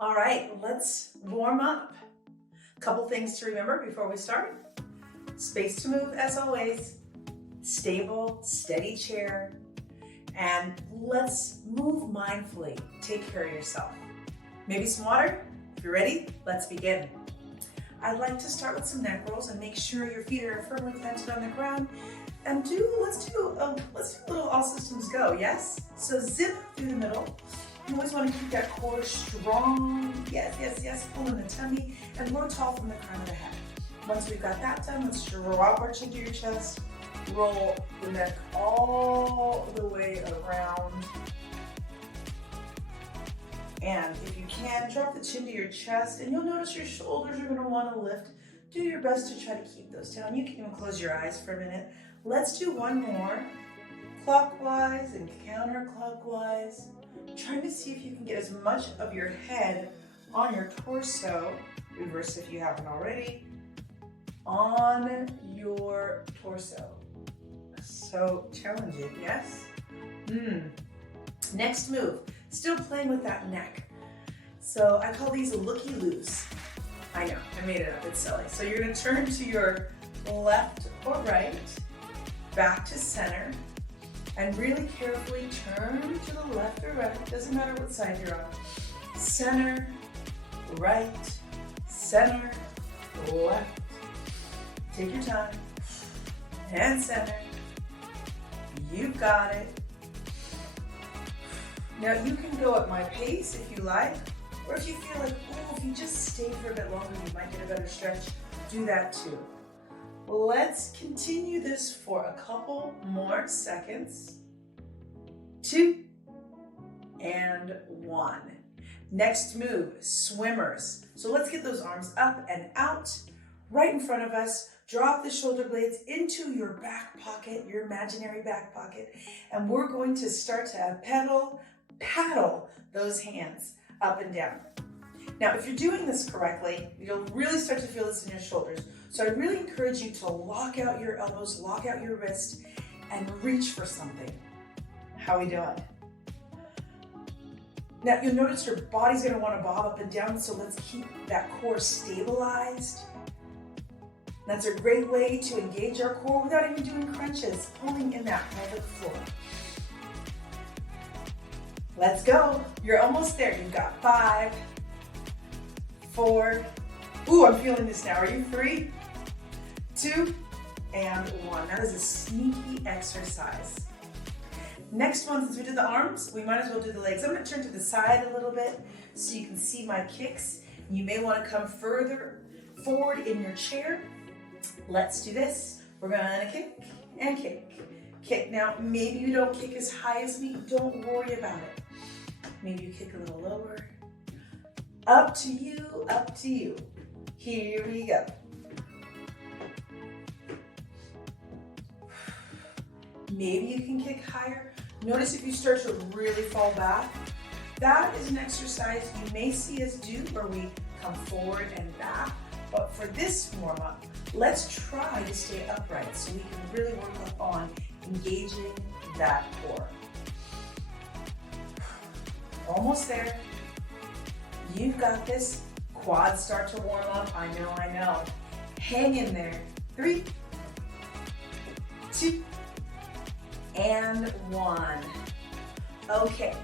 All right, let's warm up. Couple things to remember before we start. Space to move as always, stable, steady chair, and let's move mindfully. Take care of yourself. Maybe some water? If you're ready, let's begin. I'd like to start with some neck rolls and make sure your feet are firmly planted on the ground. And let's do a little all systems go, yes? So zip through the middle. You always want to keep that core strong. Yes, yes, yes. Pull in the tummy and grow tall from the crown of the head. Once we've got that done, let's drop our chin to your chest. Roll the neck all the way around. And if you can, drop the chin to your chest and you'll notice your shoulders are going to want to lift. Do your best to try to keep those down. You can even close your eyes for a minute. Let's do one more. Clockwise and counterclockwise. Trying to see if you can get as much of your head on your torso. Reverse if you haven't already. On your torso. So challenging, yes? Next move. Still playing with that neck. So I call these looky-loos. I know, I made it up, it's silly. So you're gonna turn to your left or right, back to center, and really carefully turn to the left or right, doesn't matter what side you're on. Center, right, center, left. Take your time, and center. You've got it. Now you can go at my pace if you like, or if you feel like, oh, if you just stay for a bit longer, you might get a better stretch, do that too. Let's continue this for a couple more seconds. 2 and 1. Next move, swimmers. So let's get those arms up and out, right in front of us. Drop the shoulder blades into your back pocket, your imaginary back pocket, and we're going to start to paddle those hands up and down. Now, if you're doing this correctly, you'll really start to feel this in your shoulders. So I really encourage you to lock out your elbows, lock out your wrist, and reach for something. How we doing? Now, you'll notice your body's gonna wanna bob up and down, so let's keep that core stabilized. That's a great way to engage our core without even doing crunches, pulling in that pelvic floor. Let's go. You're almost there. You've got 5, 4. Ooh, I'm feeling this now. Are you 3, 2, and 1. That is a sneaky exercise. Next one, since we did the arms, we might as well do the legs. I'm going to turn to the side a little bit so you can see my kicks. You may want to come further forward in your chair. Let's do this. We're going to kick and kick. Kick. Now, maybe you don't kick as high as me. Don't worry about it. Maybe you kick a little lower. Up to you, up to you. Here we go. Maybe you can kick higher. Notice if you start to really fall back. That is an exercise you may see us do where we come forward and back. But for this warm-up, let's try to stay upright so we can really work up on engaging that core. Almost there. You've got this. Quads start to warm up. I know. Hang in there. 3, 2, and 1. Okay.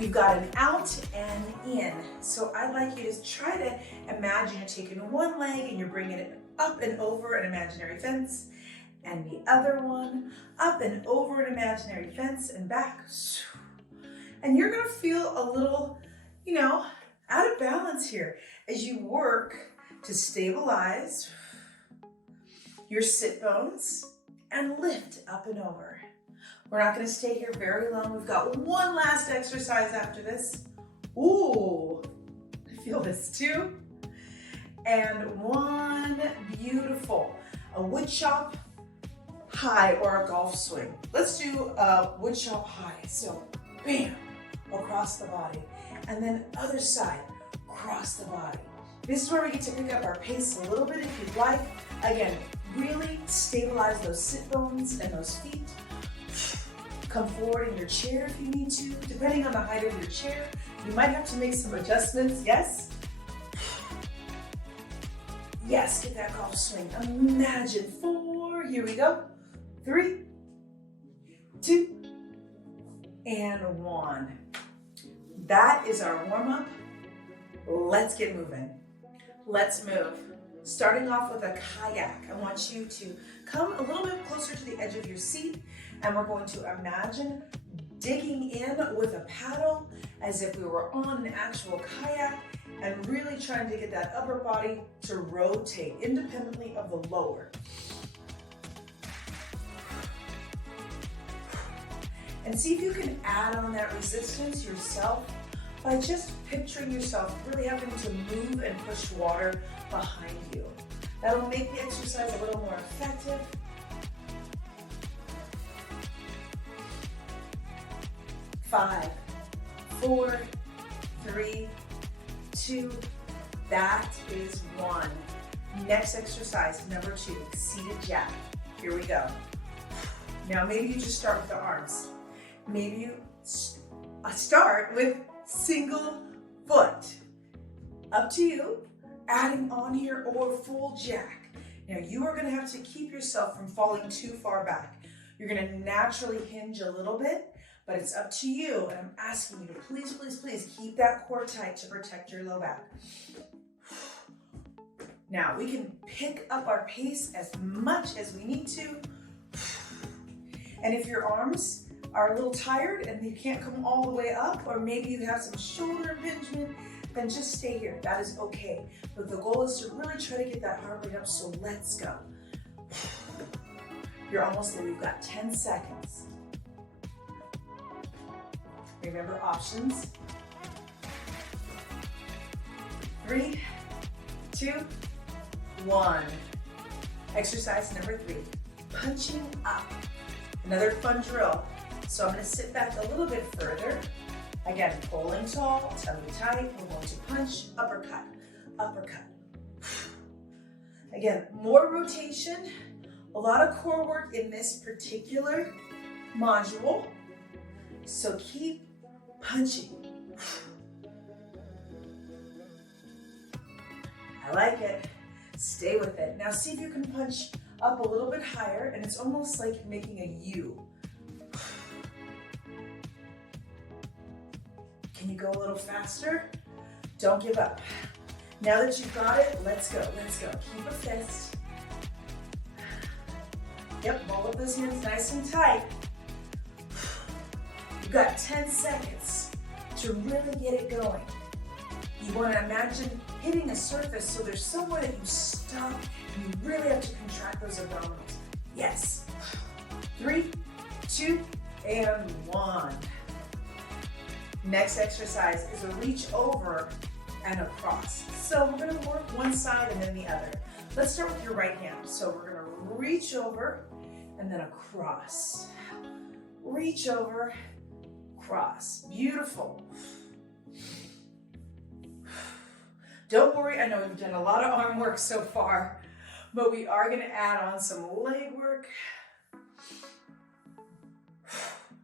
You've got an out and in. So I'd like you to try to imagine you're taking one leg and you're bringing it up and over an imaginary fence, and the other one up and over an imaginary fence and back. And you're gonna feel a little, out of balance here as you work to stabilize your sit bones and lift up and over. We're not gonna stay here very long. We've got one last exercise after this. Ooh, I feel this too. And 1, beautiful. A wood chop high or a golf swing. Let's do a wood chop high. So, bam, across the body. And then other side, across the body. This is where we get to pick up our pace a little bit if you'd like. Again, really stabilize those sit bones and those feet. Come forward in your chair if you need to. Depending on the height of your chair, you might have to make some adjustments. Yes? Yes, get that golf swing. Imagine 4, here we go. 3, 2, and 1. That is our warm-up. Let's get moving. Let's move. Starting off with a kayak. I want you to come a little bit closer to the edge of your seat, and we're going to imagine digging in with a paddle as if we were on an actual kayak and really trying to get that upper body to rotate independently of the lower. And see if you can add on that resistance yourself by just picturing yourself really having to move and push water behind you. That'll make the exercise a little more effective. 5, 4, 3, 2, that is 1. Next exercise, number 2, seated jack. Here we go. Now maybe you just start with the arms. Maybe you start with single foot. Up to you, adding on here or full jack. Now you are gonna have to keep yourself from falling too far back. You're gonna naturally hinge a little bit, but it's up to you, and I'm asking you to please, please, please keep that core tight to protect your low back. Now we can pick up our pace as much as we need to. And if your arms are a little tired and you can't come all the way up, or maybe you have some shoulder impingement, then just stay here. That is okay. But the goal is to really try to get that heart rate up, so let's go. You're almost there. We've got 10 seconds. Remember options. 3, 2, 1. Exercise number 3, punching up. Another fun drill. So I'm going to sit back a little bit further. Again, pulling tall, tummy tight. We're going to punch, uppercut, uppercut. Again, more rotation. A lot of core work in this particular module. So keep punching. I like it. Stay with it. Now see if you can punch up a little bit higher, and it's almost like making a U. Can you go a little faster? Don't give up. Now that you've got it, let's go, let's go. Keep a fist. Yep, ball up those hands nice and tight. You've got 10 seconds to really get it going. You want to imagine hitting a surface so there's somewhere that you stop and you really have to contract those abdominals. Yes. 3, 2, and 1. Next exercise is a reach over and across. So we're going to work one side and then the other. Let's start with your right hand. So we're going to reach over and then across. Reach over, cross. Beautiful. Don't worry, I know we've done a lot of arm work so far, but we are going to add on some leg work.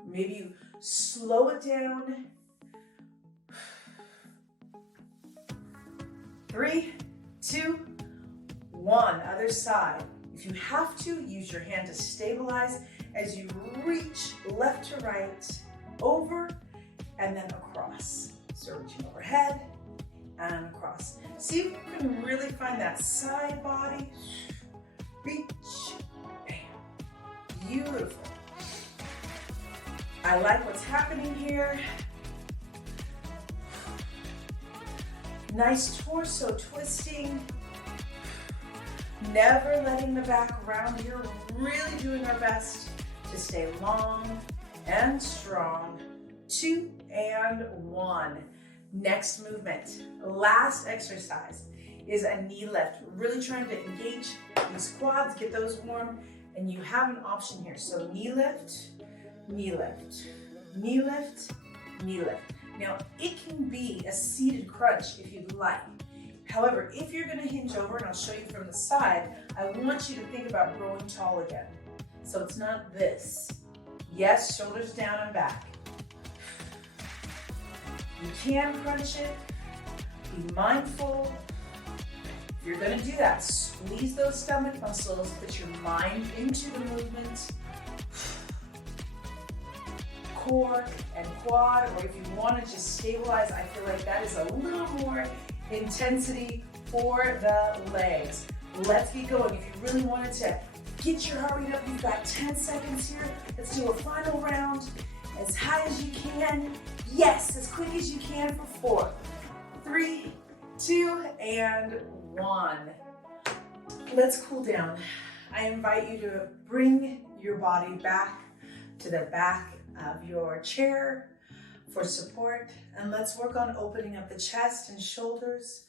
Maybe you slow it down. 3, 2, 1. Other side. If you have to, use your hand to stabilize as you reach left to right, over, and then across. So reaching overhead and across. See if you can really find that side body. Reach, bam. Beautiful. I like what's happening here. Nice torso twisting. Never letting the back round here. We're really doing our best to stay long and strong. 2 and 1. Next movement, last exercise is a knee lift. Really trying to engage these quads, get those warm, and you have an option here. So knee lift, knee lift, knee lift, knee lift. Now it can be a seated crunch if you'd like. However, if you're gonna hinge over, and I'll show you from the side, I want you to think about growing tall again. So it's not this, Yes, shoulders down and back. You can crunch it. Be mindful. If you're gonna do that, squeeze those stomach muscles, put your mind into the movement. Core and quad, or if you wanna just stabilize, I feel like that is a little more intensity for the legs. Let's get going. If you really wanted to get your heart rate up, you've got 10 seconds here. Let's do a final round as high as you can. Yes, as quick as you can for 4, 3, 2, and 1. Let's cool down. I invite you to bring your body back to the back of your chair for support, and let's work on opening up the chest and shoulders.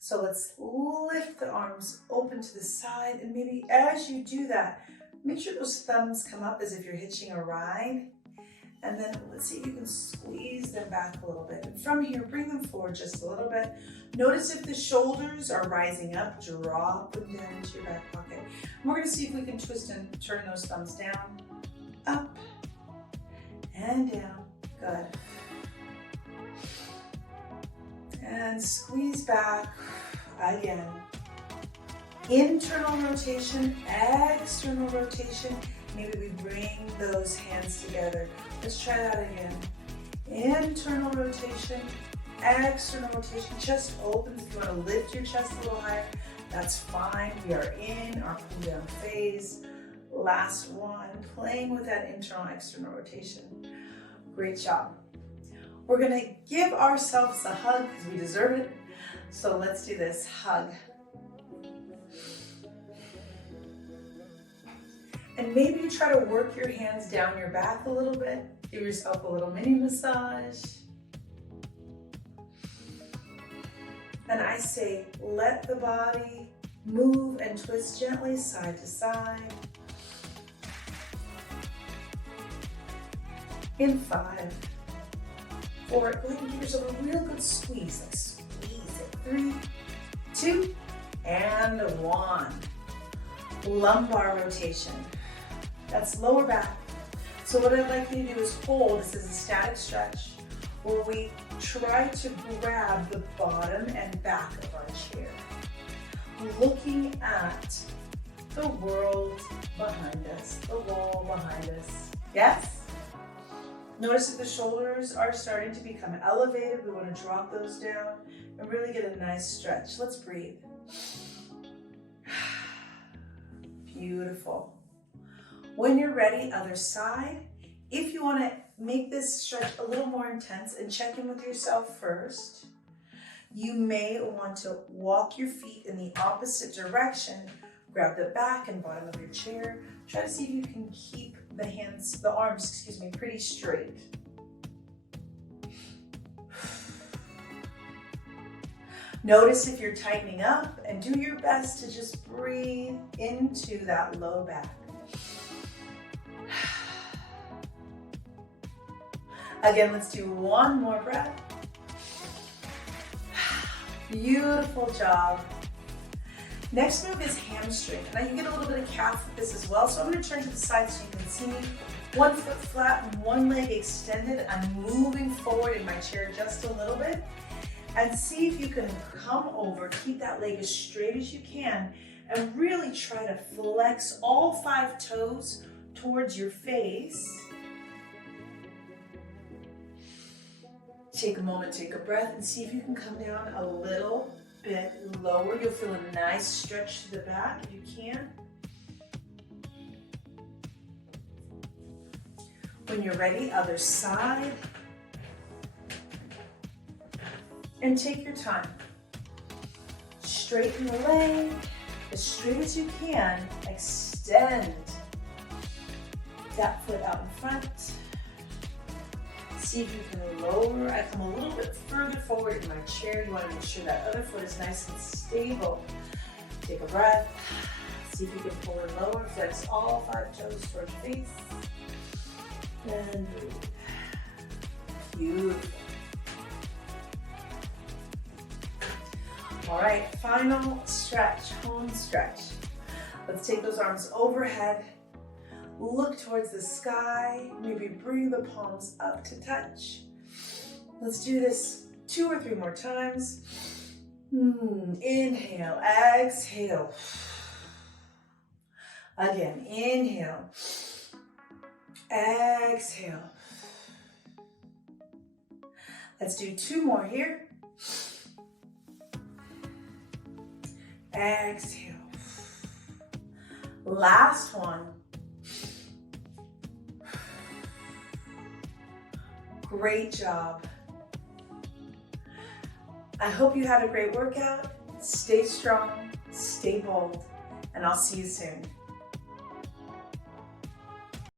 So let's lift the arms open to the side, and maybe as you do that, make sure those thumbs come up as if you're hitching a ride. And then let's see if you can squeeze them back a little bit. And from here, bring them forward just a little bit. Notice if the shoulders are rising up, drop them down into your back pocket. And we're gonna see if we can twist and turn those thumbs down, up, and down. Good. And squeeze back again. Internal rotation, external rotation. Maybe we bring those hands together. Let's try that again. Internal rotation, external rotation. Chest opens. If you want to lift your chest a little higher, that's fine. We are in our cool down phase. Last one, playing with that internal, external rotation. Great job. We're gonna give ourselves a hug because we deserve it. So let's do this, hug. And maybe you try to work your hands down your back a little bit. Give yourself a little mini massage. And I say, let the body move and twist gently side to side. In 5, 4, go ahead and give yourself a real good squeeze. Like squeeze it. 3, 2, and 1. Lumbar rotation. That's lower back. So what I'd like you to do is hold. This is a static stretch where we try to grab the bottom and back of our chair, looking at the world behind us, the wall behind us. Yes? Notice if the shoulders are starting to become elevated. We want to drop those down and really get a nice stretch. Let's breathe. Beautiful. When you're ready, other side. If you want to make this stretch a little more intense and check in with yourself first, you may want to walk your feet in the opposite direction, grab the back and bottom of your chair. Try to see if you can keep the arms, pretty straight. Notice if you're tightening up and do your best to just breathe into that low back. Again, let's do one more breath. Beautiful job. Next move is hamstring. Now you get a little bit of calf with this as well. So I'm going to turn to the side so you can see me. One foot flat and one leg extended. I'm moving forward in my chair just a little bit. And see if you can come over, keep that leg as straight as you can, and really try to flex all 5 toes towards your face. Take a moment, take a breath, and see if you can come down a little bit lower. You'll feel a nice stretch to the back if you can. When you're ready, other side. And take your time. Straighten the leg as straight as you can. Extend that foot out in front. See if you can lower. I come a little bit further forward in my chair. You want to make sure that other foot is nice and stable. Take a breath. See if you can pull it lower. Flex all 5 toes towards your face. And breathe. Beautiful. All right, final stretch, home stretch. Let's take those arms overhead. Look towards the sky. Maybe bring the palms up to touch. Let's do this 2 or 3 more times. Inhale, exhale. Again, inhale, exhale. Let's do 2 more here. Exhale. Last one. Great job. I hope you had a great workout. Stay strong, stay bold, and I'll see you soon.